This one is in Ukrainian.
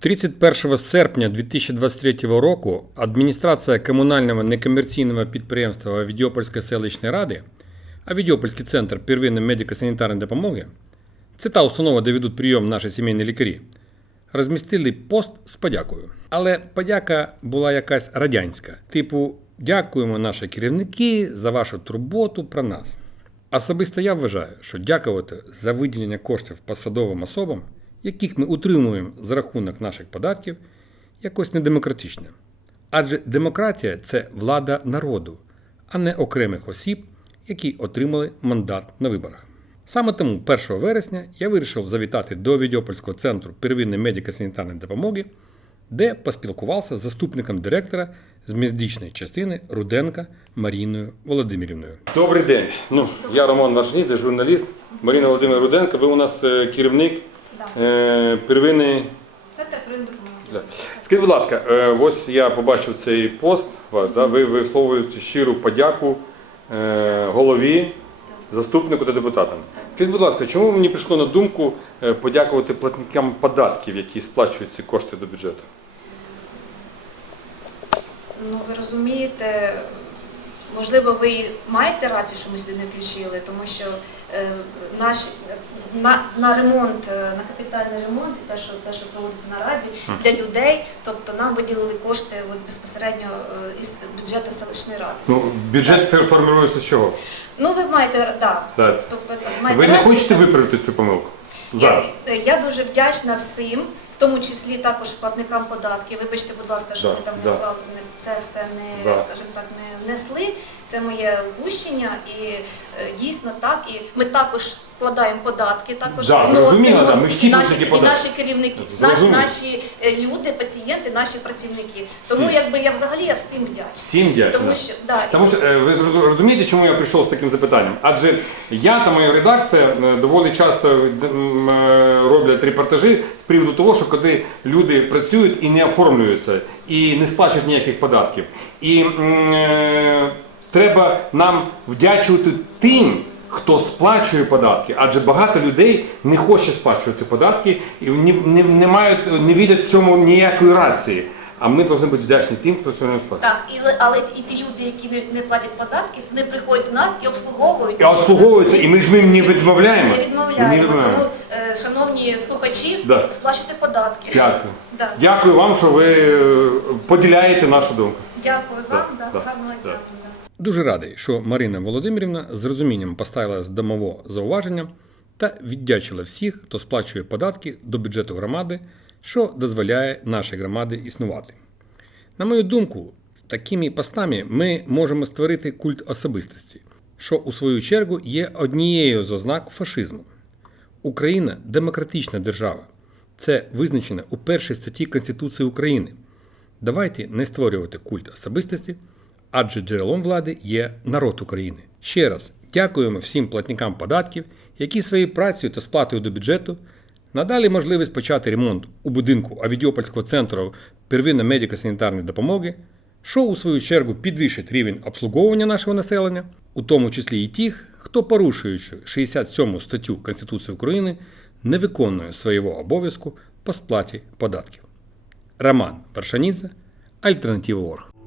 31 серпня 2023 року адміністрація комунального некомерційного підприємства Відьопольської селищної ради, а Відьопольський центр первинної медико-санітарної допомоги це та установа, де ведуть прийом наші сімейні лікарі, розмістили пост з подякою. Але подяка була якась радянська, типу дякуємо наші керівники за вашу турботу про нас. Особисто я вважаю, що дякувати за виділення коштів посадовим особам, яких ми утримуємо за рахунок наших податків, якось недемократично. Адже демократія це влада народу, а не окремих осіб, які отримали мандат на виборах. Саме тому 1 вересня я вирішив завітати до Відьопольського центру первинної медико-санітарної допомоги, де поспілкувався з заступником директора з медичної частини Руденка Маріною Володимирівною. Добрий день. Ну, я Роман Маршніс, журналіст. Маріна Володимирівна Руденко. Ви у нас е, керівник. Е, первинної. Центр первинної допомоги. Скажіть, будь ласка, е, ось я побачив цей пост. ваш, Да, ви висловлюєте щиру подяку е, голові, заступнику та депутатам. Скажіть, будь ласка, чому мені прийшло на думку е, подякувати платникам податків, які сплачують ці кошти до бюджету? Ну ви розумієте, можливо, ви маєте рацію, що ми сюди не включили, тому що е, наш на, на ремонт, е, на капітальний ремонт, і те, що те, що проводиться наразі для людей, тобто нам виділили кошти от, безпосередньо е, із бюджету селищної ради. Ну, бюджет формується з чого? Ну ви маєте да, Так. тобто маєте Ви не рацію, хочете виправити цю помилку? Я, Зараз. я дуже вдячна всім, в тому числі також платникам податків. Вибачте, будь ласка, що Да, ми там да. не, це все не, Да. скажімо так, не внесли. Це моє упущення, і е, дійсно так. І ми також вкладаємо податки, також Да, вносимо зрозуміло, да, ми всі, всі і наші, платники і податків. наші керівники, наші, Зрозуміло. наші е, люди, пацієнти, наші працівники. Тому Всі. якби я взагалі я всім вдячна. Всім дякую. Тому що да, і Тому що е, ви зроз- розумієте, чому я прийшов з таким запитанням? Адже я та моя редакція е, доволі часто м, е, роблять репортажі з приводу того, що коли люди працюють і не оформлюються, і не сплачують ніяких податків. І м, е, треба нам вдячувати тим. Хто сплачує податки, адже багато людей не хоче сплачувати податки і не, не, не мають не видять в цьому ніякої рації. А ми повинні бути вдячні тим, хто сьогодні сплачує. так, і, але і ті люди, які не, не платять податків, не приходять до нас і обслуговують. І обслуговуються, і ми ж їм не відмовляємо. Не відмовляємо. не відмовляємо. Тому, е, шановні слухачі, Да. сплачуйте податки. Дякую. Да. Дякую вам, що ви е, поділяєте нашу думку. Дякую вам, Да, да, гарного дня. Да. Дуже радий, що Марина Володимирівна з розумінням поставила з домового зауваження та віддячила всіх, хто сплачує податки до бюджету громади, що дозволяє нашій громаді існувати. На мою думку, з такими постами ми можемо створити культ особистості, що у свою чергу є однією з ознак фашизму. Україна демократична держава. Це визначено у першій статті Конституції України. Давайте не створювати культ особистості, адже джерелом влади є народ України. Ще раз дякуємо всім платникам податків, які своєю працею та сплатою до бюджету надали можливість почати ремонт у будинку Авідіопольського центру первинної медико-санітарної допомоги, що у свою чергу підвищить рівень обслуговування нашого населення, у тому числі і тих, хто, порушуючи 67 статтю Конституції України, не виконує свого обов'язку по сплаті податків. Роман Паршанідзе, Альтернатива Орг.